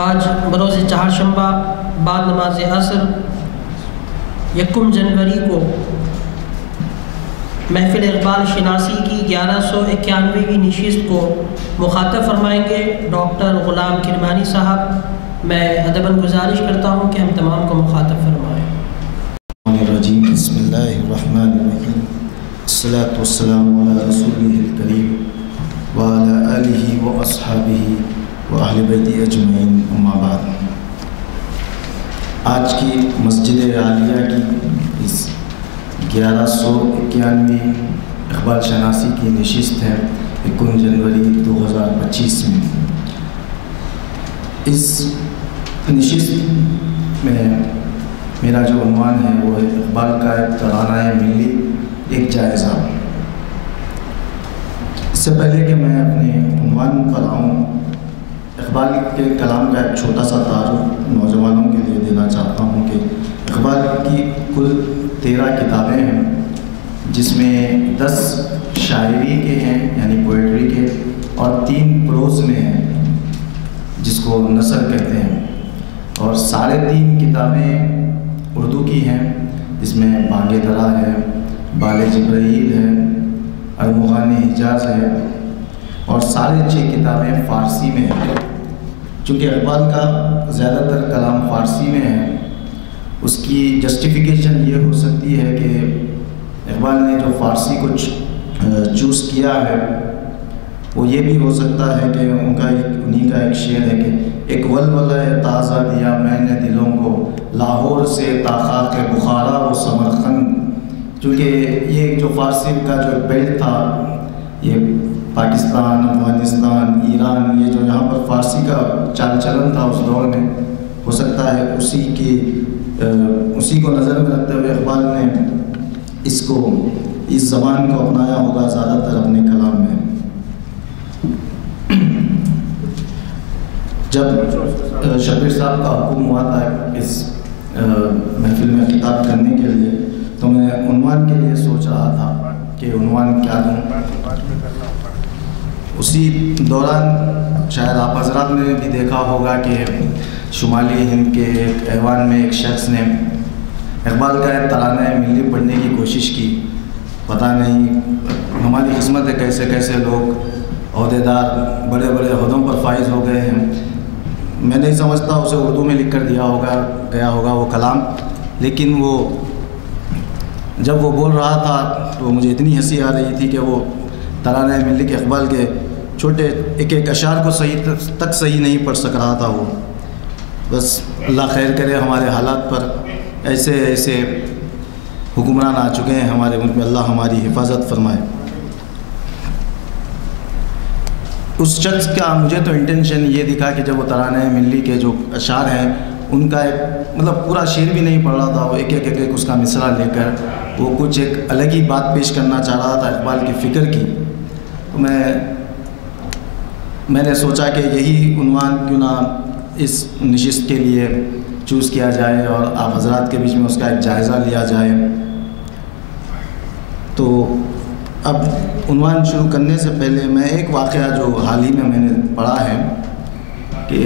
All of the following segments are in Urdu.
آج بروز چہارشنبہ بعد نماز عصر 1 جنوری کو محفل اقبال شناسی کی 1191ویں نشست کو مخاطب فرمائیں گے ڈاکٹر غلام کرمانی صاحب۔ میں ادباً گزارش کرتا ہوں کہ ہم تمام کو مخاطب فرمائیں۔ بسم اللہ الرحمن الرحیم، الصلاۃ والسلام علی رسولہ الکریم وعلی آلہ واصحابہ واہل بیتہ اجمعین، اما بعد۔ آج کی مسجد عالیہ کی اس 1191ویں اقبال شناسی کی نشست ہے 1 جنوری 2025 میں۔ اس نشست میں میرا جو عنوان ہے وہ ہے اقبال کا ایک ترانہ ملی، ایک جائزہ۔ اس سے پہلے کہ میں اپنے عنوان پر آؤں، اقبال کے کلام کا ایک چھوٹا سا تعارف نوجوانوں کے لیے دینا چاہتا ہوں کہ اقبال کی کل 13 کتابیں ہیں، جس میں 10 شاعری کے ہیں یعنی پوئٹری کے، اور 3 پروز میں ہیں جس کو نثر کہتے ہیں، اور 3.5 کتابیں اردو کی ہیں، جس میں بانگ درا ہے، بال جبرائیل ہے، ارمغان حجاز ہے، اور 6.5 کتابیں فارسی میں ہیں۔ چونکہ اقبال کا زیادہ تر کلام فارسی میں ہے، اس کی جسٹیفیکیشن یہ ہو سکتی ہے کہ اقبال نے جو فارسی کو چوز کیا ہے وہ یہ بھی ہو سکتا ہے کہ انہی کا ایک شعر ہے کہ ایک ولولہ تازہ دیا میں نے دلوں کو، لاہور سے تا خاک بخارا و سمرقند۔ چونکہ یہ جو فارسی کا جو بیلٹ تھا، یہ پاکستان، افغانستان، ایران، یہ جو یہاں پر فارسی کا چال چلن تھا اس دور میں، ہو سکتا ہے اسی کو نظر میں رکھتے ہوئے اقبال نے اس زبان کو اپنایا ہوگا زیادہ تر اپنے کلام میں۔ جب شبیر صاحب کا حکم ہوا تھا اس محفل میں خطاب کرنے کے لیے، تو میں عنوان کے لیے سوچ رہا تھا کہ عنوان کیا دوں۔ اسی دوران شاید آپ حضرات نے بھی دیکھا ہوگا کہ شمالی ہند کے ایک ایوان میں ایک شخص نے اقبال کا ایک ترانہ ملی پڑھنے کی کوشش کی۔ پتہ نہیں ہماری قسمت ہے کیسے کیسے لوگ عہدیدار بڑے بڑے عہدوں پر فائز ہو گئے ہیں۔ میں نہیں سمجھتا اسے اردو میں لکھ کر گیا ہوگا وہ کلام، لیکن وہ جب وہ بول رہا تھا تو مجھے اتنی ہنسی آ رہی تھی کہ وہ ترانہ ملی کے اقبال کے چھوٹے ایک اشعار کو صحیح نہیں پڑھ سک رہا تھا وہ۔ بس اللہ خیر کرے، ہمارے حالات پر ایسے حکمران آ چکے ہیں ہمارے ملک میں، اللہ ہماری حفاظت فرمائے۔ اس شخص کا مجھے تو انٹینشن یہ دکھا کہ جب وہ ترانہ ملی کے جو اشعار ہیں ان کا ایک پورا شعر بھی نہیں پڑھ رہا تھا، وہ ایک اس کا مصرع لے کر وہ کچھ ایک الگ ہی بات پیش کرنا چاہ رہا تھا اقبال کی فکر کی۔ تو میں نے سوچا کہ یہی عنوان کیوں نہ اس نشست کے لیے چوز کیا جائے اور آپ حضرات کے بیچ میں اس کا ایک جائزہ لیا جائے۔ تو اب عنوان شروع کرنے سے پہلے میں ایک واقعہ جو حال ہی میں نے پڑھا ہے کہ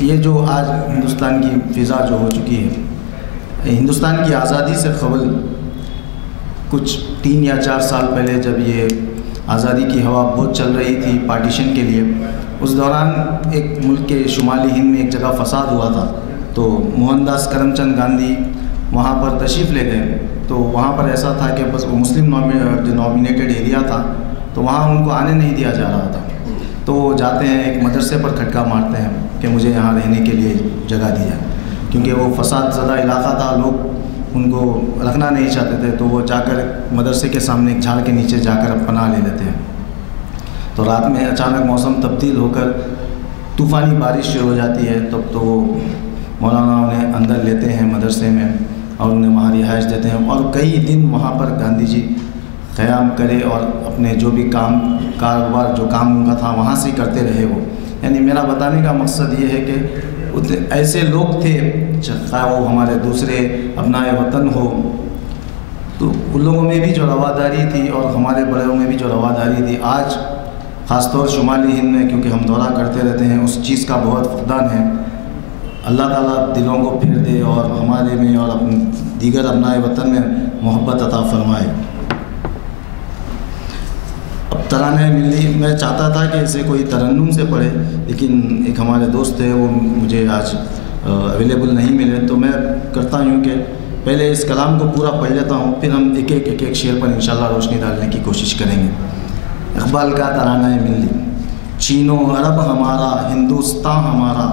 یہ جو آج ہندوستان کی فضا جو ہو چکی ہے، ہندوستان کی آزادی سے قبل کچھ 3 یا 4 سال پہلے جب یہ آزادی کی ہوا بہت چل رہی تھی پارٹیشن کے لیے، اس دوران ایک ملک کے شمالی ہند میں ایک جگہ فساد ہوا تھا، تو موہن داس کرم چند گاندھی وہاں پر تشریف لے گئے۔ تو وہاں پر ایسا تھا کہ بس وہ مسلم ڈینومینیٹڈ ایریا تھا، تو وہاں ان کو آنے نہیں دیا جا رہا تھا۔ تو وہ جاتے ہیں ایک مدرسے پر کھٹکا مارتے ہیں کہ مجھے یہاں رہنے کے لیے جگہ دی جائے، کیونکہ وہ فساد زدہ علاقہ تھا، لوگ ان کو رکھنا نہیں چاہتے تھے۔ تو وہ جا کر مدرسے کے سامنے ایک جھاڑ کے نیچے جا کر پناہ لے لیتے ہیں۔ تو رات میں اچانک موسم تبدیل ہو کر طوفانی بارش شروع ہو جاتی ہے، تب تو وہ مولانا انہیں اندر لیتے ہیں مدرسے میں اور انہیں وہاں رہائش دیتے ہیں، اور کئی دن وہاں پر گاندھی جی قیام کرے اور اپنے جو بھی کاروبار جو کام ان کا تھا وہاں سے کرتے رہے وہ۔ یعنی میرا بتانے کا مقصد یہ ہے کہ ایسے لوگ تھے، چاہے وہ ہمارے دوسرے ابنائے وطن ہو، تو ان لوگوں میں بھی جو رواداری تھی اور ہمارے بڑوں میں بھی جو رواداری تھی، آج خاص طور شمالی ہند میں کیونکہ ہم دورہ کرتے رہتے ہیں، اس چیز کا بہت فقدان ہے۔ اللہ تعالیٰ دلوں کو پھیر دے اور ہمارے میں اور اپنے دیگر ابنائے وطن میں محبت عطا فرمائے۔ اب ترانہ ملی میں چاہتا تھا کہ اسے کوئی ترنم سے پڑھے، لیکن ایک ہمارے دوست ہے وہ مجھے آج اویلیبل نہیں ملے، تو میں کرتا ہوں کہ پہلے اس کلام کو پورا پڑھ لیتا ہوں، پھر ہم ایک ایک شعر پر انشاءاللہ روشنی ڈالنے کی کوشش کریں گے۔ اقبال کا ترانہ ملی۔ چین و عرب ہمارا، ہندوستان ہمارا،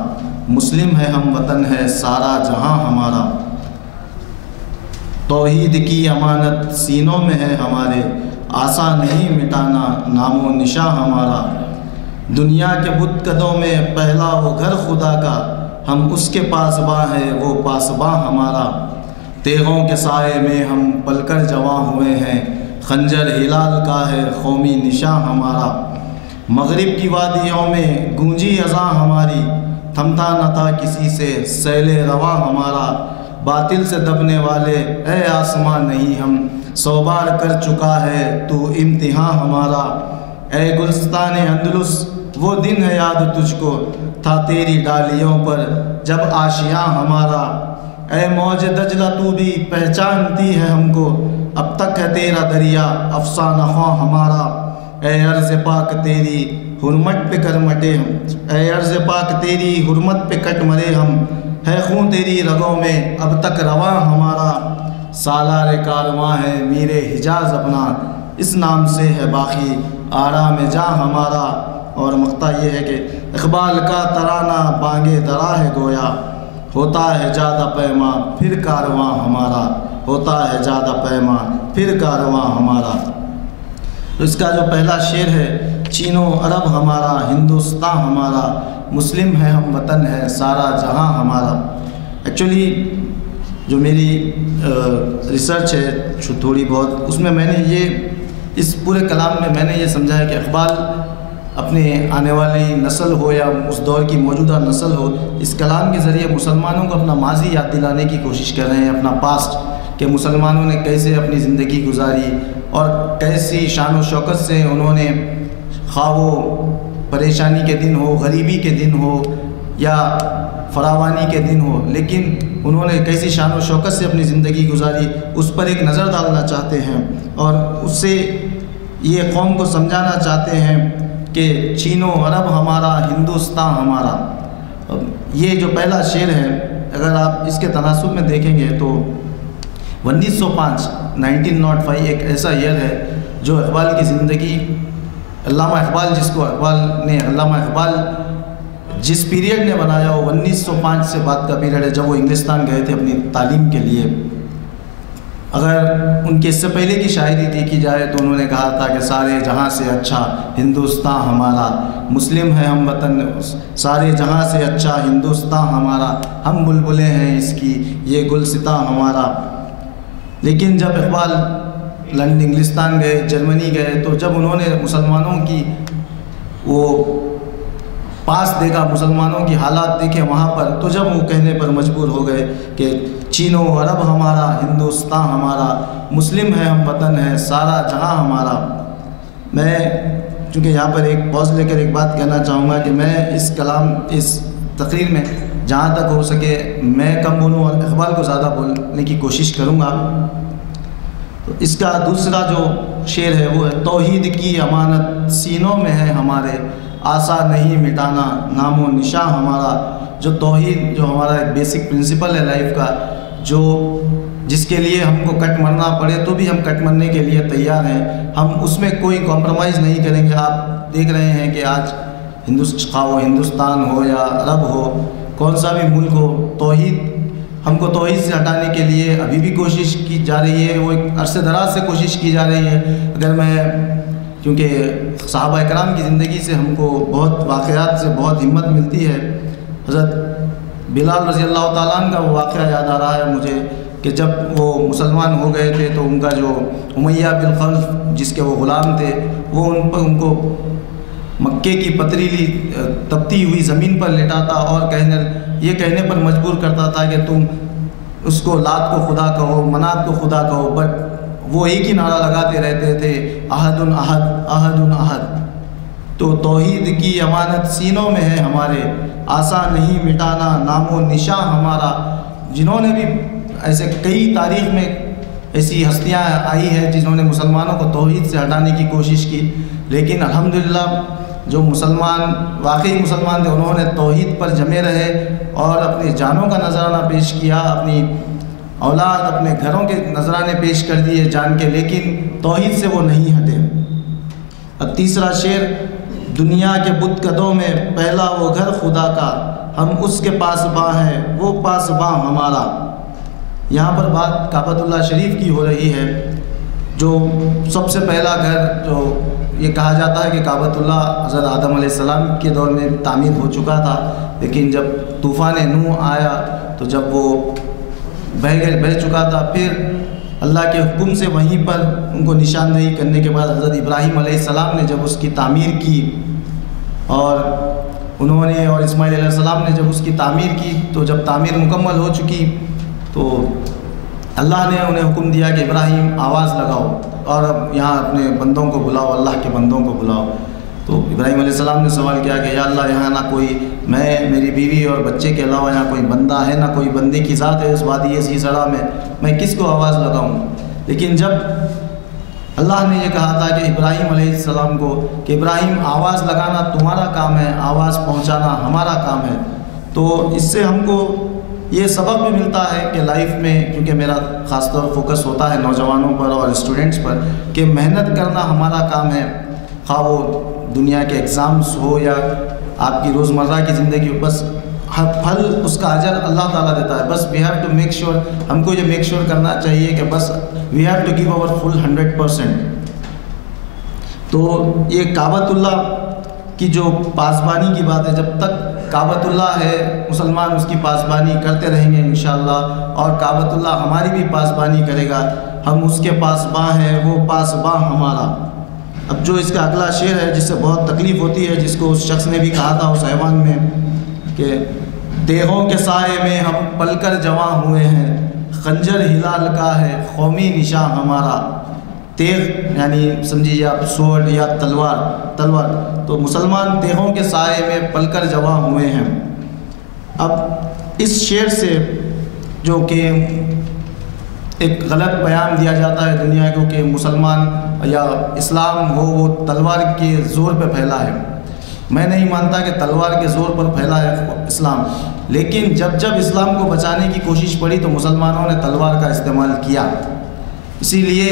مسلم ہے ہم وطن ہے سارا جہاں ہمارا، توحید کی امانت سینوں میں ہے ہمارے، آسا نہیں مٹانا نام و نشاں ہمارا، دنیا کے بت قدوں میں پہلا وہ گھر خدا کا، ہم اس کے پاسباں ہے وہ پاسباں ہمارا، تیغوں کے سائے میں ہم پل کر جواں ہوئے ہیں، خنجر ہلال کا ہے قومی نشاں ہمارا، مغرب کی وادیوں میں گونجی اذاں ہماری، تھمتا نہ تھا کسی سے سیل رواں ہمارا، باطل سے دبنے والے اے آسمان نہیں ہم، سو بار کر چکا ہے تو امتحان ہمارا، اے گلستان اندلس وہ دن ہے یاد تجھ کو، تھا تیری ڈالیوں پر جب آشیاں ہمارا، اے موج دجلہ تو بھی پہچانتی ہے ہم کو، اب تک ہے تیرا دریا افسانہ خواں ہمارا، اے عرض پاک تیری حرمت پہ کر مٹے ہم، اے عرض پاک تیری حرمت پہ کٹ مرے ہم، ہے خون تیری رگوں میں اب تک رواں ہمارا، سالار کارواں ہے میرے حجاز اپنا، اس نام سے ہے باقی آرام جاں ہمارا۔ اور مقطع یہ ہے کہ اقبال کا ترانہ بانگے درا ہے گویا، ہوتا ہے جادہ پیما پھر کارواں ہمارا، ہوتا ہے جادہ پیما پھر کارواں ہمارا۔ تو اس کا جو پہلا شعر ہے، چین و عرب ہمارا، ہندوستان ہمارا، مسلم ہے ہم وطن ہے سارا جہاں ہمارا۔ ایکچولی جو میری ریسرچ ہے تھوڑی بہت، اس میں میں نے یہ اس پورے کلام میں میں نے یہ سمجھا ہے کہ اقبال اپنے آنے والی نسل ہو یا اس دور کی موجودہ نسل ہو، اس کلام کے ذریعے مسلمانوں کو اپنا ماضی یاد دلانے کی کوشش کر رہے ہیں، اپنا پاسٹ، کہ مسلمانوں نے کیسے اپنی زندگی گزاری اور کیسی شان و شوکت سے انہوں نے، خواہ وہ پریشانی کے دن ہو، غریبی کے دن ہو یا فراوانی کے دن ہو، لیکن انہوں نے کیسی شان و شوکت سے اپنی زندگی گزاری، اس پر ایک نظر ڈالنا چاہتے ہیں اور اس سے یہ قوم کو سمجھانا چاہتے ہیں کہ چین و عرب ہمارا، ہندوستان ہمارا۔ یہ جو پہلا شعر ہے، اگر آپ اس کے تناسب میں دیکھیں گے تو 1905 ایک ایسا ایئر ہے جو اقبال کی زندگی، علامہ اقبال علامہ اقبال جس پیریڈ نے بنایا وہ 1905 سے بعد کا پیریڈ ہے، جب وہ انگلستان گئے تھے اپنی تعلیم کے لیے۔ اگر ان کے اس سے پہلے کی شاعری دیکھی جائے تو انہوں نے کہا تھا کہ سارے جہاں سے اچھا ہندوستان ہمارا، مسلم ہے ہم وطن سارے جہاں سے اچھا ہندوستان ہمارا، ہم بلبلیں ہیں اس کی یہ گلستاں ہمارا۔ لیکن جب اقبال لندن انگلستان گئے، جرمنی گئے، تو جب انہوں نے مسلمانوں کی وہ پاس دیکھا، مسلمانوں کی حالات دیکھے وہاں پر، تو جب وہ کہنے پر مجبور ہو گئے کہ چین و عرب ہمارا، ہندوستان ہمارا، مسلم ہے ہم وطن ہے سارا جہاں ہمارا۔ میں چونکہ یہاں پر ایک پوز لے کر ایک بات کہنا چاہوں گا کہ میں اس تقریر میں جہاں تک ہو سکے میں کم بولوں اور اقبال کو زیادہ بولنے کی کوشش کروں گا۔ تو اس کا دوسرا جو شعر ہے وہ ہے، توحید کی امانت سینوں میں ہے ہمارے، آسا نہیں مٹانا نام و نشاں ہمارا۔ جو توحید جو ہمارا ایک بیسک پرنسپل ہے لائف کا، جس کے لیے ہم کو کٹ مرنا پڑے تو بھی ہم کٹ مرنے کے لیے تیار ہیں، ہم اس میں کوئی کمپرومائز نہیں کریں گے۔ آپ دیکھ رہے ہیں کہ آج ہندوستان ہو یا عرب ہو، کون سا بھی ملک ہو، توحید ہم کو توحید سے ہٹانے کے لیے ابھی بھی کوشش کی جا رہی ہے، وہ ایک عرصے دراز سے کوشش کی جا رہی ہے۔ اگر میں کیونکہ صحابہ کرام کی زندگی سے ہم کو بہت واقعات سے بہت ہمت ملتی ہے۔ حضرت بلال رضی اللہ تعالیٰ عنہ کا وہ واقعہ یاد آ رہا ہے مجھے کہ جب وہ مسلمان ہو گئے تھے تو ان کا جو امیہ بن خلف جس کے وہ غلام تھے، وہ ان کو مکے کی پتریلی تپتی ہوئی زمین پر لٹاتا اور یہ کہنے پر مجبور کرتا تھا کہ تم اس کو لات کو خدا کہو، منات کو خدا کہو، بٹ وہ ایک ہی نعرہ لگاتے رہتے تھے، احد احد احد احد۔ تو توحید کی امانت سینوں میں ہے ہمارے، آسان نہیں مٹانا نام و نشاں ہمارا۔ جنہوں نے بھی ایسے کئی تاریخ میں ایسی ہستیاں آئی ہیں جنہوں نے مسلمانوں کو توحید سے ہٹانے کی کوشش کی، لیکن الحمدللہ جو مسلمان واقعی مسلمان تھے انہوں نے توحید پر جمے رہے اور اپنی جانوں کا نذرانہ پیش کیا، اپنی اولاد اپنے گھروں کے نذرانے پیش کر دیے جان کے، لیکن توحید سے وہ نہیں ہٹے۔ اب تیسرا شعر، دنیا کے بت قدوں میں پہلا وہ گھر خدا کا، ہم اس کے پاسباں ہیں وہ پاسباں ہمارا۔ یہاں پر بات کعبۃ اللہ شریف کی ہو رہی ہے، جو سب سے پہلا گھر جو یہ کہا جاتا ہے کہ کعبۃ اللہ حضرت آدم علیہ السلام کے دور میں تعمیر ہو چکا تھا، لیکن جب طوفان نوح آیا تو جب وہ بہہ چکا تھا، پھر اللہ کے حکم سے وہیں پر ان کو نشاندہی کرنے کے بعد حضرت ابراہیم علیہ السلام نے جب اس کی تعمیر کی اور انہوں نے اور اسماعیل علیہ السلام نے جب اس کی تعمیر کی، تو جب تعمیر مکمل ہو چکی تو اللہ نے انہیں حکم دیا کہ ابراہیم آواز لگاؤ اور اب یہاں اپنے بندوں کو بلاؤ، اللہ کے بندوں کو بلاؤ۔ تو ابراہیم علیہ السلام نے سوال کیا کہ یا اللہ یہاں نہ کوئی میں میری بیوی اور بچے کے علاوہ یہاں کوئی بندہ ہے، نہ کوئی بندے کی ذات ہے اس وادی سیسرا میں کس کو آواز لگاؤں؟ لیکن جب اللہ نے یہ کہا تھا کہ ابراہیم علیہ السلام کو کہ ابراہیم آواز لگانا تمہارا کام ہے، آواز پہنچانا ہمارا کام ہے، تو اس سے ہم کو یہ سبق بھی ملتا ہے کہ لائف میں، کیونکہ میرا خاص طور فوکس ہوتا ہے نوجوانوں پر اور اسٹوڈنٹس پر، کہ محنت کرنا ہمارا کام ہے، خواہ وہ دنیا کے ایگزامس ہو یا آپ کی روزمرہ کی زندگی ہو، بس پھل اس کا اجر اللہ تعالیٰ دیتا ہے۔ بس we have to make sure, ہم کو یہ میک شیور کرنا چاہیے کہ بس we have to give over full 100%۔ تو یہ کعبۃ اللہ کی جو پاسبانی کی بات ہے، جب تک کعبۃ اللہ ہے مسلمان اس کی پاسبانی کرتے رہیں گے انشاءاللہ، اور کعبۃ اللہ ہماری بھی پاسبانی کرے گا، ہم اس کے پاسباں ہیں وہ پاسباں ہمارا۔ اب جو اس کا اگلا شعر ہے جس سے بہت تکلیف ہوتی ہے، جس کو اس شخص نے بھی کہا تھا اس حیوان میں کہ دیہوں کے سائے میں ہم پل کر جواں ہوئے ہیں، خنجر ہلال کا ہے قومی نشاں ہمارا۔ تیغ یعنی سمجھیے آپ سوڈ یا تلوار، تو مسلمان دیہوں کے سائے میں پل کر جواں ہوئے ہیں۔ اب اس شعر سے جو کہ ایک غلط بیان دیا جاتا ہے دنیا کو کہ مسلمان یا اسلام ہو وہ تلوار کے زور پہ پھیلا ہے، میں نہیں مانتا کہ تلوار کے زور پر پھیلا ہے اسلام، لیکن جب اسلام کو بچانے کی کوشش پڑی تو مسلمانوں نے تلوار کا استعمال کیا۔ اسی لیے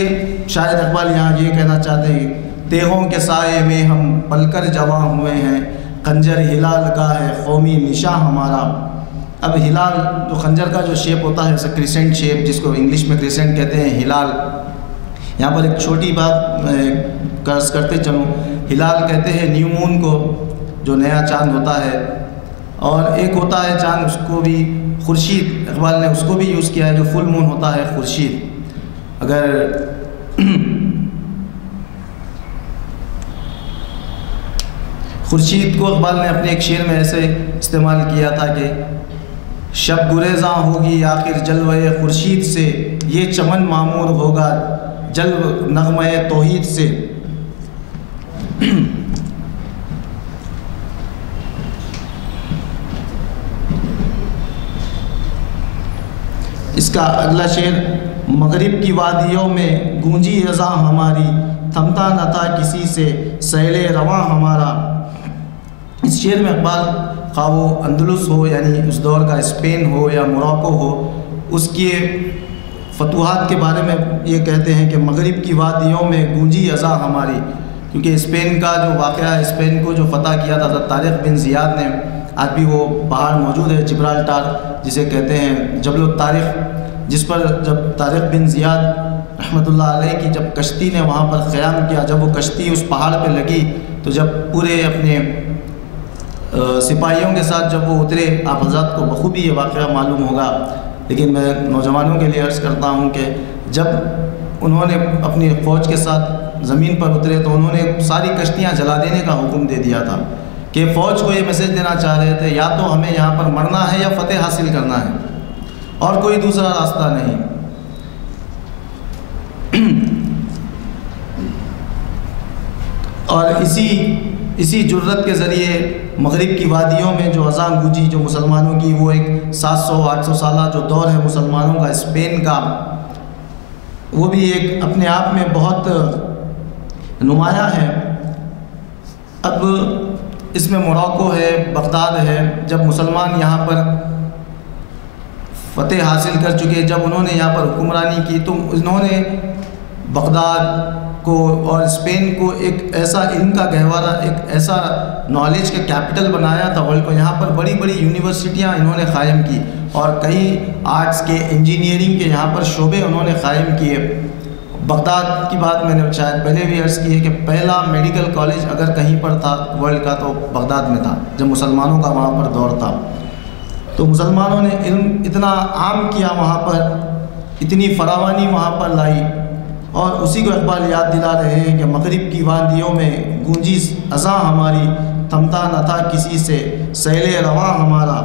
شاید اقبال یہاں یہ کہنا چاہتے ہیں، تیغوں کے سائے میں ہم پل کر جواں ہوئے ہیں، خنجر ہلال کا ہے قومی نشاں ہمارا۔ اب ہلال جو خنجر کا جو شیپ ہوتا ہے، کریسنٹ شیپ، جس کو انگلش میں کریسنٹ کہتے ہیں، ہلال۔ یہاں پر ایک چھوٹی بات قرض کرتے چلوں، ہلال کہتے ہیں نیو مون کو، جو نیا چاند ہوتا ہے، اور ایک ہوتا ہے چاند اس کو بھی خورشید، اقبال نے اس کو بھی یوز کیا ہے، جو فل مون ہوتا ہے خورشید۔ اگر خورشید کو اقبال نے اپنے ایک شعر میں ایسے استعمال کیا تھا کہ شب گریزاں ہوگی آخر جلوے خورشید سے، یہ چمن معمور ہوگا جلو نغمہ توحید سے۔ اس کا اگلا شعر، مغرب کی وادیوں میں گونجی اذاں ہماری، تھمتا نہ تھا کسی سے سیل رواں ہمارا۔ اس شعر میں اقبال خواہ وہ اندلس ہو یعنی اس دور کا اسپین ہو یا موراکو ہو، اس کے فتوحات کے بارے میں یہ کہتے ہیں کہ مغرب کی وادیوں میں گونجی اذاں ہماری، کیونکہ اسپین کا جو واقعہ ہے، اسپین کو جو فتح کیا تھا طارق بن زیاد نے، آج بھی وہ پہاڑ موجود ہے جبرالٹار جسے کہتے ہیں جبل الطارق، جس پر جب طارق بن زیاد رحمۃ اللہ علیہ کی جب کشتی نے وہاں پر قیام کیا، جب وہ کشتی اس پہاڑ پہ لگی تو جب پورے اپنے سپاہیوں کے ساتھ جب وہ اترے، آپ حضرات کو بخوبی یہ واقعہ معلوم ہوگا، لیکن میں نوجوانوں کے لیے عرض کرتا ہوں کہ جب انہوں نے اپنی فوج کے ساتھ زمین پر اترے تو انہوں نے ساری کشتیاں جلا دینے کا حکم دے دیا تھا کہ فوج کو یہ میسج دینا چاہ رہے تھے، یا تو ہمیں یہاں پر مرنا ہے یا فتح حاصل کرنا ہے، اور کوئی دوسرا راستہ نہیں۔ اور اسی جرت کے ذریعے مغرب کی وادیوں میں جو اذان گونجی جو مسلمانوں کی، وہ ایک 700-800 سالہ جو دور ہے مسلمانوں کا اسپین کا، وہ بھی ایک اپنے آپ میں بہت نمایاں ہے۔ اب اس میں موراکو ہے، بغداد ہے، جب مسلمان یہاں پر فتح حاصل کر چکے، جب انہوں نے یہاں پر حکمرانی کی، تو انہوں نے بغداد کو اور اسپین کو ایک ایسا علم کا گہوارہ، ایک ایسا نالج کا کیپٹل بنایا تھا ورلڈ کو۔ یہاں پر بڑی بڑی یونیورسٹیاں انہوں نے قائم کی اور کئی آرٹس کے، انجینئرنگ کے یہاں پر شعبے انہوں نے قائم کیے۔ بغداد کی بات میں نے شاید پہلے بھی عرض کی ہے کہ پہلا میڈیکل کالج اگر کہیں پر تھا ورلڈ کا تو بغداد میں تھا، جب مسلمانوں کا وہاں پر دور تھا۔ تو مسلمانوں نے علم اتنا عام کیا وہاں پر، اتنی فراوانی وہاں پر لائی، اور اسی کو اقبال یاد دلا رہے ہیں کہ مغرب کی وادیوں میں گونجی اذاں ہماری، تھمتا نہ تھا کسی سے سیل رواں ہمارا۔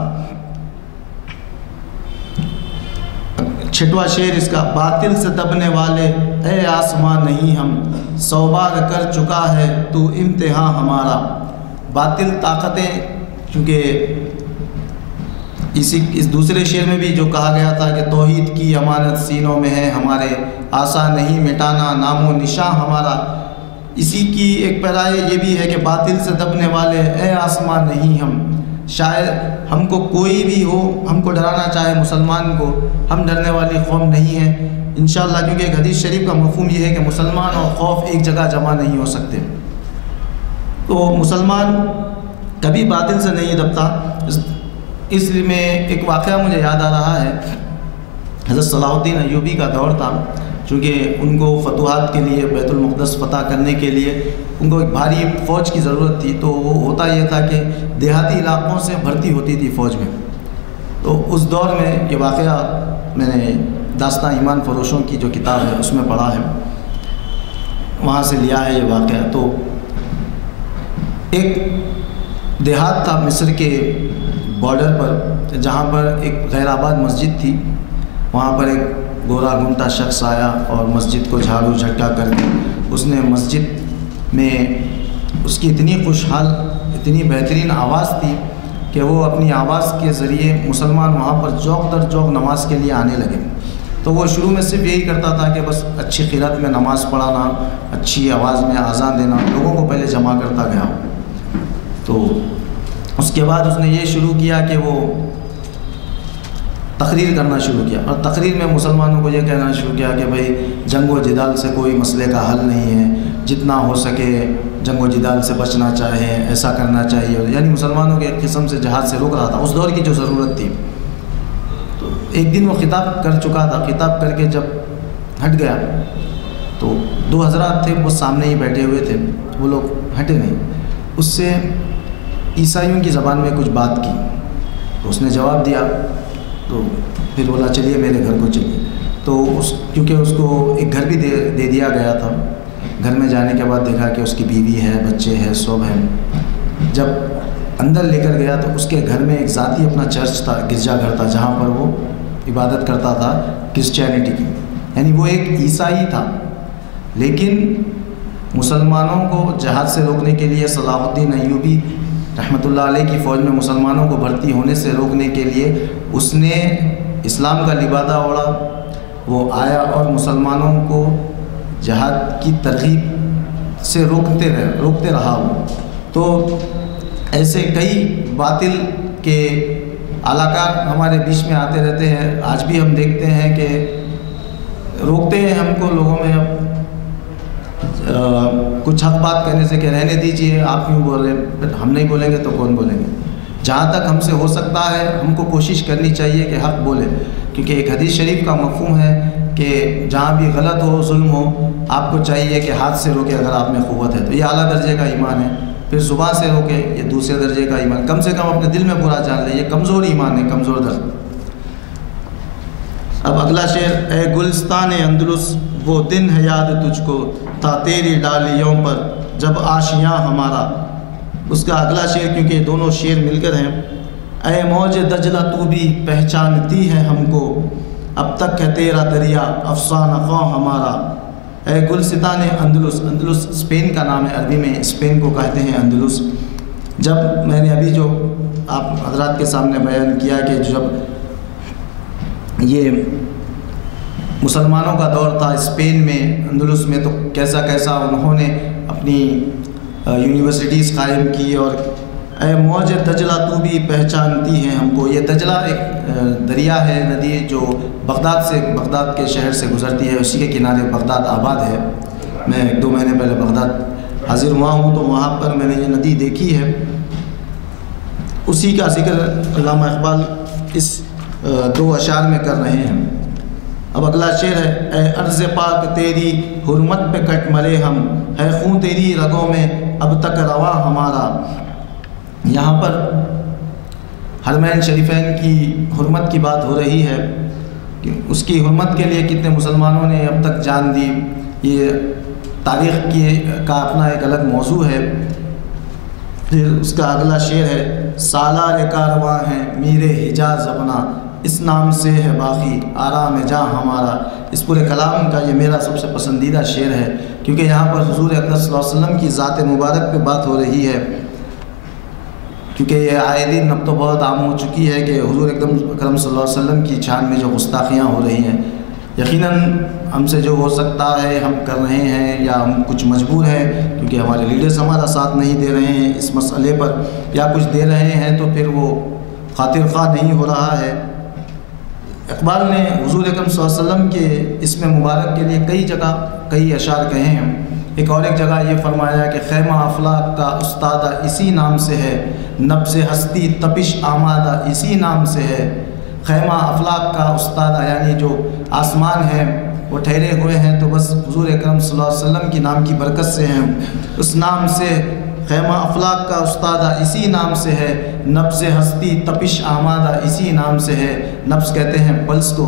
چھٹواں شعر اس کا، باطل سے دبنے والے اے آسمان نہیں ہم، 100 بار کر چکا ہے تو امتحان ہمارا۔ باطل طاقتیں، چونکہ اس دوسرے شعر میں بھی جو کہا گیا تھا کہ توحید کی امانت سینوں میں ہے ہمارے، آسا نہیں مٹانا نام و نشاں ہمارا، اسی کی ایک پیرائے یہ بھی ہے کہ باطل سے دبنے والے اے آسمان نہیں ہم۔ شاید ہم کو کوئی بھی ہو، ہم کو ڈرانا چاہے مسلمان کو، ہم ڈرنے والی قوم نہیں ہیں انشاءاللہ، کیونکہ ایک حدیث شریف کا مفہوم یہ ہے کہ مسلمان اور خوف ایک جگہ جمع نہیں ہو سکتے۔ تو مسلمان کبھی باطل سے نہیں دبتا۔ اس لیے میں ایک واقعہ مجھے یاد آ رہا ہے، حضرت صلاح الدین ایوبی کا دور تھا، چونکہ ان کو فتوحات کے لیے بیت المقدس فتح کرنے کے لیے ان کو ایک بھاری فوج کی ضرورت تھی، تو وہ ہوتا یہ تھا کہ دیہاتی علاقوں سے بھرتی ہوتی تھی فوج میں۔ تو اس دور میں یہ واقعہ میں نے داستان ایمان فروشوں کی جو کتاب ہے اس میں پڑھا ہے، وہاں سے لیا ہے یہ واقعہ۔ تو ایک دیہات تھا مصر کے بارڈر پر، جہاں پر ایک غیر آباد مسجد تھی، وہاں پر ایک گورا گھنٹا شخص آیا اور مسجد کو جھاڑو جھٹکا کر کے اس نے مسجد میں، اس کی اتنی خوشحال، اتنی بہترین آواز تھی کہ وہ اپنی آواز کے ذریعے مسلمان وہاں پر جوق در جوق نماز کے لیے آنے لگے۔ تو وہ شروع میں صرف یہی کرتا تھا کہ بس اچھی قرات میں نماز پڑھانا، اچھی آواز میں اذان دینا، لوگوں کو پہلے جمع کرتا گیا۔ تو اس کے بعد اس نے یہ شروع کیا کہ وہ تقریر کرنا شروع کیا، اور تقریر میں مسلمانوں کو یہ کہنا شروع کیا کہ بھائی جنگ و جدال سے کوئی مسئلے کا حل نہیں ہے، جتنا ہو سکے جنگ و جدال سے بچنا چاہے، ایسا کرنا چاہیے، یعنی مسلمانوں کے ایک قسم سے جہاد سے روک رہا تھا، اس دور کی جو ضرورت تھی۔ تو ایک دن وہ خطاب کر چکا تھا، خطاب کر کے جب ہٹ گیا تو 2 حضرات تھے، وہ سامنے ہی بیٹھے ہوئے تھے، وہ لوگ ہٹے نہیں، اس سے عیسائیوں کی زبان میں کچھ بات کی، تو اس نے جواب دیا، تو پھر بولا چلیے میرے گھر کو چلیے۔ تو کیونکہ اس کو ایک گھر بھی دے دیا گیا تھا، گھر میں جانے کے بعد دیکھا کہ اس کی بیوی ہے، بچے ہیں، سب ہیں۔ جب اندر لے کر گیا تو اس کے گھر میں ایک ذاتی اپنا چرچ تھا، گرجا گھر تھا، جہاں پر وہ عبادت کرتا تھا کرسچینٹی کی، یعنی وہ ایک عیسائی تھا، لیکن مسلمانوں کو جہاد سے روکنے کے لیے صلاح الدین ایوبی رحمۃ اللہ علیہ کی فوج میں مسلمانوں کو بھرتی ہونے سے روکنے کے لیے اس نے اسلام کا لبادہ اوڑھا، وہ آیا اور مسلمانوں کو جہاد کی ترغیب سے روکتے رہا وہ۔ تو ایسے کئی باطل کے علاقات ہمارے بیچ میں آتے رہتے ہیں، آج بھی ہم دیکھتے ہیں کہ روکتے ہیں ہم کو لوگوں میں، کچھ حق بات کہنے سے کہ رہنے دیجئے، آپ کیوں بول رہے ہیں، ہم نہیں بولیں گے تو کون بولیں گے۔ جہاں تک ہم سے ہو سکتا ہے ہم کو کوشش کرنی چاہیے کہ حق بولے، کیونکہ ایک حدیث شریف کا مفہوم ہے کہ جہاں بھی غلط ہو، ظلم ہو، آپ کو چاہیے کہ ہاتھ سے روکے اگر آپ میں قوت ہے تو، یہ اعلیٰ درجے کا ایمان ہے۔ پھر زبان سے روکے، یہ دوسرے درجے کا ایمان، کم سے کم اپنے دل میں برا جان لے، یہ کمزور ایمان ہے، کمزور درجہ۔ اب اگلا شعر، اے گلستان اندلس وہ دن ہے یاد تجھ کو، تھا تیری ڈالیوں پر جب آشیاں ہمارا۔ اس کا اگلا شعر، کیونکہ دونوں شعر مل کر ہیں، اے موج دجلہ تو بھی پہچانتی ہے ہم کو، اب تک ہے تیرا دریا افسانہ خواں ہمارا۔ اے گلستان اندلس، اندلس اسپین کا نام ہے، عربی میں اسپین کو کہتے ہیں اندلس۔ جب میں نے ابھی جو آپ حضرات کے سامنے بیان کیا کہ جب یہ مسلمانوں کا دور تھا اسپین میں، اندلس میں، تو کیسا انہوں نے اپنی یونیورسٹیز قائم کی، اور اے موج دجلہ تو بھی پہچانتی ہے ہم کو۔ یہ دجلہ ایک دریا ہے، ندی جو بغداد کے شہر سے گزرتی ہے، اسی کے کنارے بغداد آباد ہے۔ میں 1-2 مہینے پہلے بغداد حاضر ہوا ہوں، تو وہاں پر میں نے یہ ندی دیکھی ہے، اسی کا ذکر علامہ اقبال اس 2 اشعار میں کر رہے ہیں۔ اب اگلا شعر ہے، اے ارض پاک تیری حرمت پہ کٹ مرے ہم، ہے خون تیری رگوں میں اب تک رواں ہمارا۔ یہاں پر حرمین شریفین کی حرمت کی بات ہو رہی ہے کہ اس کی حرمت کے لیے کتنے مسلمانوں نے اب تک جان دی، یہ تاریخ کا اپنا ایک الگ موضوع ہے۔ پھر اس کا اگلا شعر ہے، سالار کارواں ہیں میر حجاز اپنا، اس نام سے ہے باقی آرام جاں ہمارا۔ اس پورے کلام کا یہ میرا سب سے پسندیدہ شعر ہے، کیونکہ یہاں پر حضور اکرم صلی اللہ علیہ وسلم کی ذات مبارک پہ بات ہو رہی ہے، کیونکہ یہ آئے دن اب تو بہت عام ہو چکی ہے کہ حضور اکرم صلی اللہ علیہ وسلم کی شان میں جو گستاخیاں ہو رہی ہیں، یقیناً ہم سے جو ہو سکتا ہے ہم کر رہے ہیں، یا ہم کچھ مجبور ہیں کیونکہ ہمارے لیڈرز ہمارا ساتھ نہیں دے رہے ہیں اس مسئلے پر، یا کچھ دے رہے ہیں تو پھر وہ خاطر خواہ نہیں ہو رہا ہے۔ اقبال نے حضور اکرم صلی اللہ علیہ وسلم کے اسم مبارک کے لیے کئی جگہ کئی اشعار کہے ہیں۔ ایک جگہ یہ فرمایا کہ خیمہ افلاک کا استادہ اسی نام سے ہے، نبض ہستی تپش آمادہ اسی نام سے ہے۔ خیمہ افلاک کا استادہ یعنی جو آسمان ہیں وہ ٹھہرے ہوئے ہیں تو بس حضور اکرم صلی اللہ علیہ وسلم کی نام کی برکت سے ہیں، اس نام سے خیمہ افلاک کا استادہ اسی نام سے ہے، نبض ہستی تپش آمادہ اسی نام سے ہے۔ نبض کہتے ہیں پلس کو،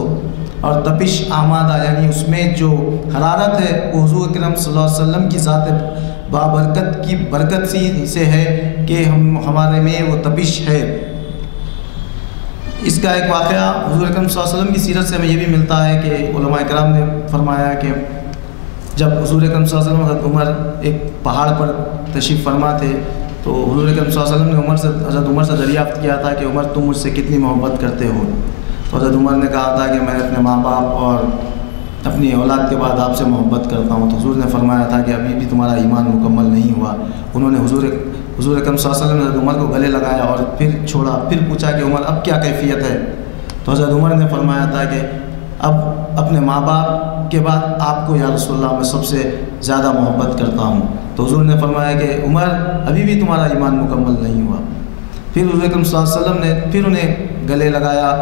اور تپش آمادہ یعنی اس میں جو حرارت ہے وہ حضور اکرم صلی اللہ علیہ وسلم کی ذات بابرکت کی برکت سے ہے کہ ہمارے میں وہ تپش ہے۔ اس کا ایک واقعہ حضور اکرم صلی اللہ علیہ وسلم کی سیرت سے ہمیں یہ بھی ملتا ہے کہ علماء کرام نے فرمایا کہ جب حضور اکرم صلی اللہ علیہ وسلم حضرت عمر ایک پہاڑ پر تشریف فرما تھے تو حضور اکرم صلی اللہ علیہ وسلم نے حضرت عمر سے دریافت کیا تھا کہ عمر تم مجھ سے کتنی محبت کرتے ہو؟ تو حضرت عمر نے کہا تھا کہ میں اپنے ماں باپ اور اپنی اولاد کے بعد آپ سے محبت کرتا ہوں۔ تو حضور نے فرمایا تھا کہ ابھی بھی تمہارا ایمان مکمل نہیں ہوا۔ انہوں نے حضور اکرم صلی اللہ علیہ وسلم نے حضرت عمر کو گلے لگایا اور پھر چھوڑا، پھر پوچھا کہ عمر اب کیا کیفیت ہے؟ تو حضرت عمر نے فرمایا تھا کہ اب اپنے ماں باپ کے بعد آپ کو یا رسول اللہ میں سب سے زیادہ محبت کرتا ہوں۔ تو حضور نے فرمایا کہ عمر ابھی بھی تمہارا ایمان مکمل نہیں ہوا۔ پھر حضور اکرم صلی اللہ علیہ وسلم نے پھر انہیں گلے لگایا،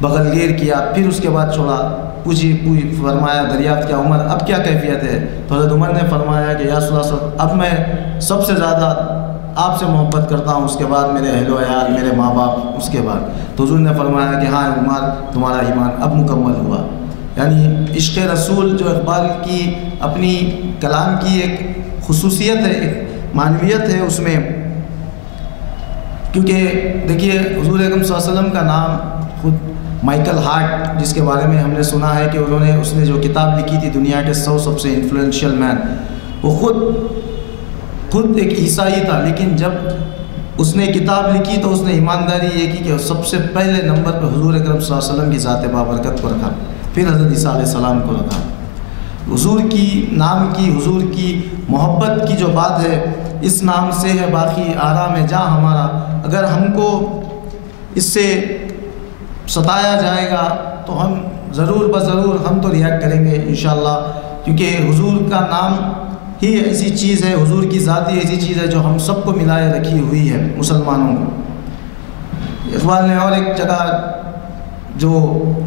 بغل گیر کیا، پھر اس کے بعد چھوڑا، پوچھی فرمایا دریافت کیا عمر اب کیا کیفیت ہے؟ تو حضرت عمر نے فرمایا کہ یا رسول اللہ اب میں سب سے زیادہ آپ سے محبت کرتا ہوں، اس کے بعد میرے اہل و عیال، میرے ماں باپ، اس کے بعد۔ تو حضور نے فرمایا کہ ہاں عمر تمہارا ایمان اب مکمل ہوا۔ یعنی عشق رسول جو اقبال کی اپنی کلام کی ایک خصوصیت ہے، ایک معنویت ہے اس میں، کیونکہ دیکھیے حضور اکرم صلی اللہ علیہ وسلم کا نام خود مائیکل ہارٹ جس کے بارے میں ہم نے سنا ہے کہ اس نے جو کتاب لکھی تھی دنیا کے 100 سب سے انفلوئنشل مین، وہ خود ایک عیسائی تھا، لیکن جب اس نے کتاب لکھی تو اس نے ایمانداری یہ کی کہ سب سے پہلے نمبر پر حضور اکرم صلی اللہ علیہ وسلم کی ذات بابرکت کو رکھا، پھر حضرت عیسیٰ علیہ السلام کو رکھا۔ حضور کی نام کی، حضور کی محبت کی جو بات ہے، اس نام سے ہے باقی آرام جاں ہمارا۔ اگر ہم کو اس سے ستایا جائے گا تو ہم ضرور ہم تو ریاکٹ کریں گے انشاءاللہ، کیونکہ حضور کا نام ہی ایسی چیز ہے، حضور کی ذات ہی ایسی چیز ہے جو ہم سب کو ملائے رکھی ہوئی ہے مسلمانوں کو۔ اقبال نے اور ایک جگہ جو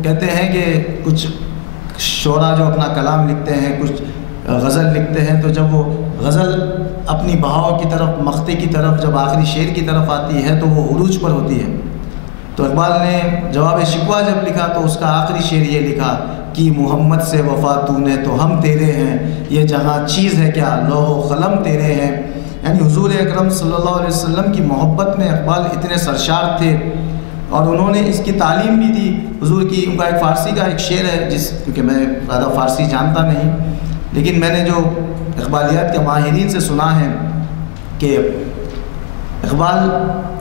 کہتے ہیں کہ کچھ شعراء جو اپنا کلام لکھتے ہیں، کچھ غزل لکھتے ہیں، تو جب وہ غزل اپنی بہاؤ کی طرف، مقطع کی طرف، جب آخری شعر کی طرف آتی ہے تو وہ عروج پر ہوتی ہے۔ تو اقبال نے جواب شکوہ جب لکھا تو اس کا آخری شعر یہ لکھا کہ محمد سے وفا تو نے تو ہم تیرے ہیں، یہ جہاں چیز ہے کیا لوح و قلم تیرے ہیں۔ یعنی حضور اکرم صلی اللہ علیہ وسلم کی محبت میں اقبال اتنے سرشار تھے، اور انہوں نے اس کی تعلیم بھی دی حضور کی. ان کا ایک فارسی کا ایک شعر ہے کیونکہ میں زیادہ فارسی جانتا نہیں، لیکن میں نے جو اقبالیات کے ماہرین سے سنا ہے کہ اقبال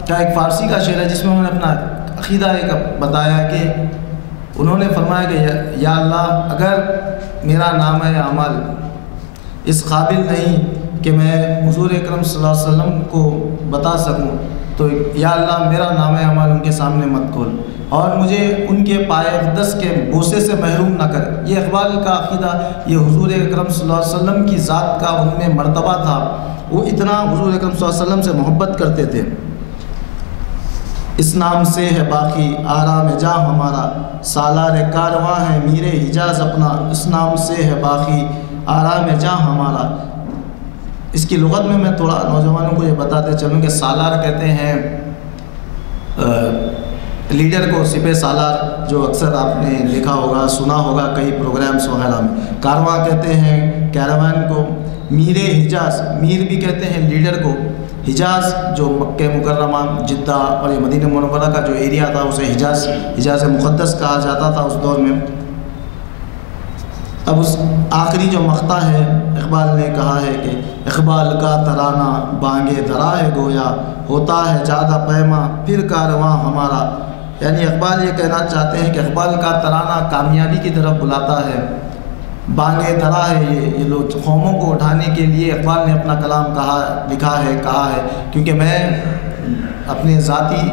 کا ایک فارسی کا شعر ہے جس میں انہوں نے اپنا عقیدہ ایک بتایا کہ انہوں نے فرمایا کہ یا اللہ اگر میرا نام اعمال اس قابل نہیں کہ میں حضور اکرم صلی اللہ علیہ وسلم کو بتا سکوں تو یا اللہ میرا نام اعمال ان کے سامنے مت کھول اور مجھے ان کے پائے اقدس کے بوسے سے محروم نہ کر. یہ اقبال کا عقیدہ، یہ حضور اکرم صلی اللہ علیہ وسلم کی ذات کا ان میں مرتبہ تھا. وہ اتنا حضور اکرم صلی اللہ علیہ وسلم سے محبت کرتے تھے. اس نام سے ہے باقی آرام جاں ہمارا، سالار کارواں ہے میر حجاز اپنا. اس نام سے ہے باقی آرام جاں ہمارا. اس کی لغت میں تھوڑا نوجوانوں کو یہ بتاتے چلوں کہ سالار کہتے ہیں لیڈر کو، سپہ سالار جو اکثر آپ نے دیکھا ہوگا سنا ہوگا کئی پروگرامز وغیرہ میں. کارواں کہتے ہیں کیراوان کو. میر حجاز، میر بھی کہتے ہیں لیڈر کو. حجاز جو مکہ مکرمہ، جدہ اور یہ مدینہ منورہ کا جو ایریا تھا اسے حجاز مقدس کہا جاتا تھا اس دور میں. اب اس آخری جو مقطع ہے اقبال نے کہا ہے کہ اقبال کا ترانہ بانگے درا ہے گویا، ہوتا ہے زیادہ پیما پھر کارواں ہمارا. یعنی اقبال یہ کہنا چاہتے ہیں کہ اقبال کا ترانہ کامیابی کی طرف بلاتا ہے. بانگے درا ہے یہ لوگ قوموں کو اٹھانے کے لیے اقبال نے اپنا کلام لکھا ہے کیونکہ میں اپنے ذاتی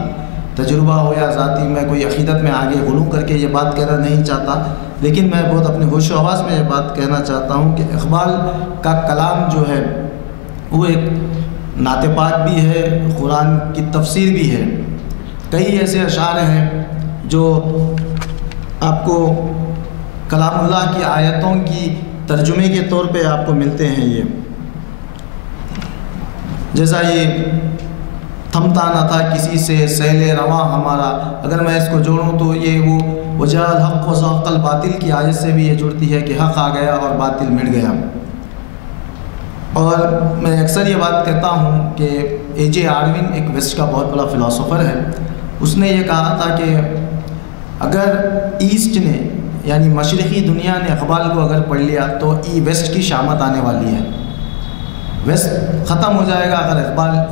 تجربہ ہو یا ذاتی میں کوئی عقیدت میں آگے غلو کر کے یہ بات کہنا نہیں چاہتا، لیکن میں بہت اپنے ہوش و حواس میں یہ بات کہنا چاہتا ہوں کہ اقبال کا کلام جو ہے وہ ایک نعت پاک بھی ہے، قرآن کی تفسیر بھی ہے. کئی ایسے اشعار ہیں جو آپ کو کلام اللہ کی آیتوں کی ترجمے کے طور پہ آپ کو ملتے ہیں. یہ جیسا یہ تھمتا نہ تھا کسی سے سیل رواں ہمارا، اگر میں اس کو جوڑوں تو یہ وہ وجاء الحق و زهق الباطل کی آیت سے بھی یہ جڑتی ہے کہ حق آ گیا اور باطل مٹ گیا. اور میں اکثر یہ بات کہتا ہوں کہ اے جے آرون ایک ویسٹ کا بہت بڑا فلاسفر ہے. اس نے یہ کہا تھا کہ اگر ایسٹ نے یعنی مشرقی دنیا نے اقبال کو اگر پڑھ لیا تو ویسٹ کی شامت آنے والی ہے. ویسٹ ختم ہو جائے گا اگر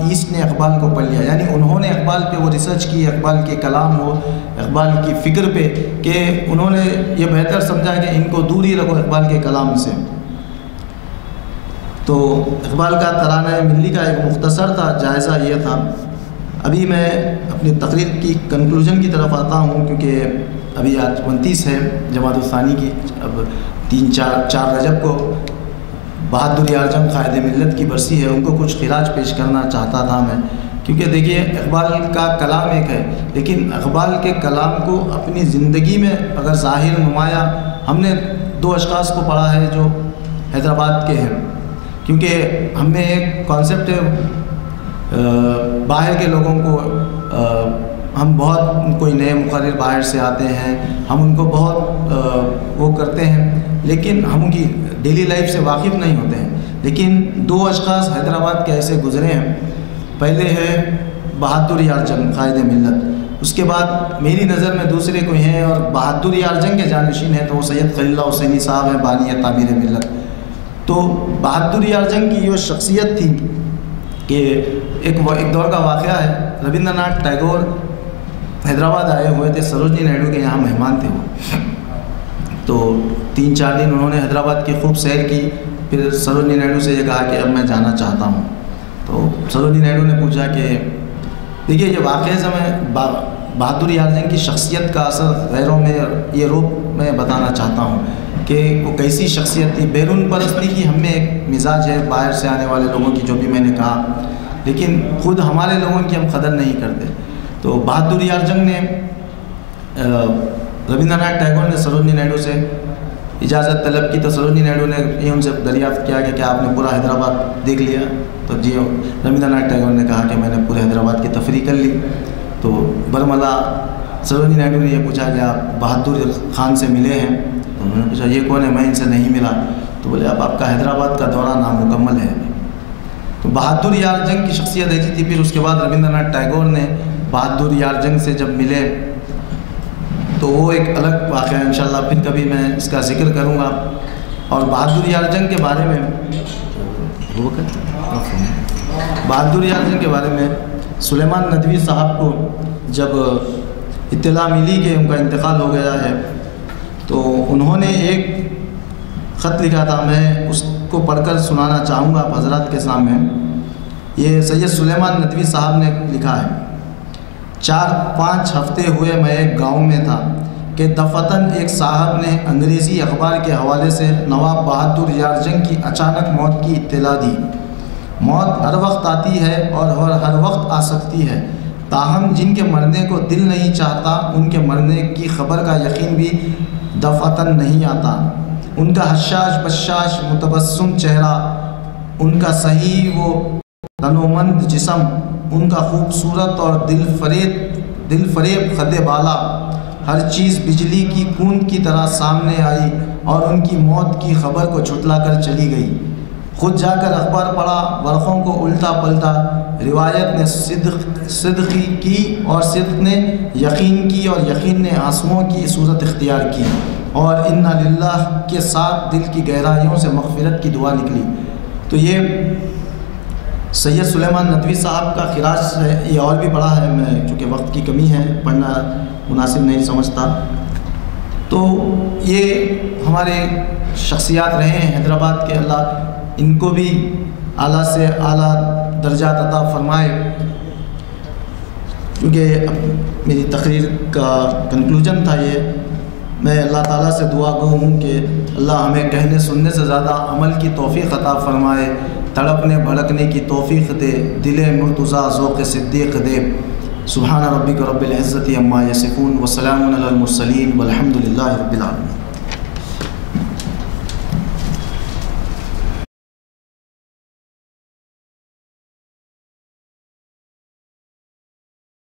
ایسٹ نے اقبال کو پڑھ لیا. یعنی انہوں نے اقبال پہ وہ ریسرچ کی، اقبال کے کلام ہو، اقبال کی فکر پہ، کہ انہوں نے یہ بہتر سمجھا کہ ان کو دور ہی رکھو اقبال کے کلام سے. تو اقبال کا ترانہ ملی کا ایک مختصر تھا جائزہ یہ تھا. ابھی میں اپنی تقریر کی کنکلوژن کی طرف آتا ہوں کیونکہ ابھی آج 29 ہے جماعت الثانی کی. اب 4 رجب کو بہادر یار جنگ قائد ملت کی برسی ہے، ان کو کچھ خراج پیش کرنا چاہتا تھا میں. کیونکہ دیکھیے اقبال کا کلام ایک ہے، لیکن اقبال کے کلام کو اپنی زندگی میں اگر ظاہر نمایاں، ہم نے 2 اشخاص کو پڑھا ہے جو حیدرآباد کے ہیں. کیونکہ ہم نے ایک کانسیپٹ ہے باہر کے لوگوں کو، ہم بہت کوئی نئے مقرر باہر سے آتے ہیں، ہم ان کو بہت وہ کرتے ہیں لیکن ہم ان کی ڈیلی لائف سے واقف نہیں ہوتے ہیں. لیکن 2 اشخاص حیدرآباد کے ایسے گزرے ہیں. پہلے ہے بہادر یار جنگ قائد ملت، اس کے بعد میری نظر میں دوسرے کوئی ہیں اور بہادر یار جنگ کے جانشین ہیں تو وہ سید خلیل اللہ حسینی صاحب ہیں، بانی تعمیر ملت. تو بہادر یار جنگ کی یہ شخصیت تھی کہ ایک دور کا واقعہ ہے. ربندر ناتھ ٹیگور حیدرآباد آئے ہوئے تھے، سروجنی نائیڈو کے یہاں مہمان تھے وہ. تو 3-4 دن انہوں نے حیدرآباد کی خوب سیر کی. پھر سروجنی نائیڈو سے یہ کہا کہ اب میں جانا چاہتا ہوں. تو سروجنی نائیڈو نے پوچھا کہ دیکھیے یہ واقعہ سے میں بہادر یار جنگ کی شخصیت کا اثر غیروں میں یہ روپ میں بتانا چاہتا ہوں کہ وہ کیسی شخصیت تھی. بیرون پرستی کی ہم میں ایک مزاج ہے باہر سے آنے والے لوگوں کی، جو بھی میں نے کہا، لیکن خود ہمارے لوگوں کی ہم قدر نہیں کرتے. تو بہادر یار جنگ نے ربندر ناتھ ٹیگور نے سروجنی نائیڈو سے اجازت طلب کی. تو سروجنی نائیڈو نے یہ ان سے دریافت کیا کہ کیا آپ نے پورا حیدرآباد دیکھ لیا؟ تو جی ربندر ناتھ ٹیگور نے کہا کہ میں نے پورے حیدرآباد کی تفریح کر لی. تو برملا سروجنی نائیڈو نے یہ پوچھا کہ آپ بہادر خان سے ملے ہیں؟ تو انہوں نے پوچھا یہ کون ہے، میں ان سے نہیں ملا. تو بولے اب آپ کا حیدرآباد کا دورہ نامکمل ہے. تو بہادر یار جنگ کی شخصیت ایسی تھی. پھر اس کے بعد ربندر ناتھ ٹیگور نے بہادر یار جنگ سے جب ملے تو وہ ایک الگ واقعہ انشاءاللہ پھر کبھی میں اس کا ذکر کروں گا. اور بہادر یار جنگ کے بارے میں سلیمان ندوی صاحب کو جب اطلاع ملی کہ ان کا انتقال ہو گیا ہے تو انہوں نے ایک خط لکھا تھا. میں اس کو پڑھ کر سنانا چاہوں گا آپ حضرات کے سامنے. یہ سید سلیمان ندوی صاحب نے لکھا ہے. 4-5 ہفتے ہوئے میں ایک گاؤں میں تھا کہ دفعتاً ایک صاحب نے انگریزی اخبار کے حوالے سے نواب بہادر یار جنگ کی اچانک موت کی اطلاع دی. موت ہر وقت آتی ہے اور ہر وقت آ سکتی ہے، تاہم جن کے مرنے کو دل نہیں چاہتا ان کے مرنے کی خبر کا یقین بھی دفعتاً نہیں آتا. ان کا حشاش بشاش متبسم چہرہ، ان کا صحیح و تنومند جسم، ان کا خوبصورت اور دل فریب خد بالا، ہر چیز بجلی کی کوند کی طرح سامنے آئی اور ان کی موت کی خبر کو جھٹلا کر چلی گئی. خود جا کر اخبار پڑھا، ورقوں کو الٹا پلٹا، روایت نے صدق کی اور صدق نے یقین کی اور یقین نے آنسوؤں کی صورت اختیار کی اور انا للہ کے ساتھ دل کی گہرائیوں سے مغفرت کی دعا نکلی. تو یہ سید سلیمان ندوی صاحب کا خراج ہے. یہ اور بھی پڑھا ہے، میں چونکہ وقت کی کمی ہے پڑھنا مناسب نہیں سمجھتا. تو یہ ہمارے شخصیات رہے ہیں حیدرآباد کے. اللہ ان کو بھی اعلیٰ سے اعلیٰ درجات عطا فرمائے. کیونکہ اب میری تقریر کا کنکلوژن تھا یہ. میں اللہ تعالیٰ سے دعا گو ہوں کہ اللہ ہمیں کہنے سننے سے زیادہ عمل کی توفیق عطا فرمائے، تڑپنے بھڑکنے کی توفیق دے، دل مرتضیٰ ذوق صدیق دے. سبحان ربک رب العزت عما یصفون وسلام علی المرسلین والحمد للہ رب العالمین.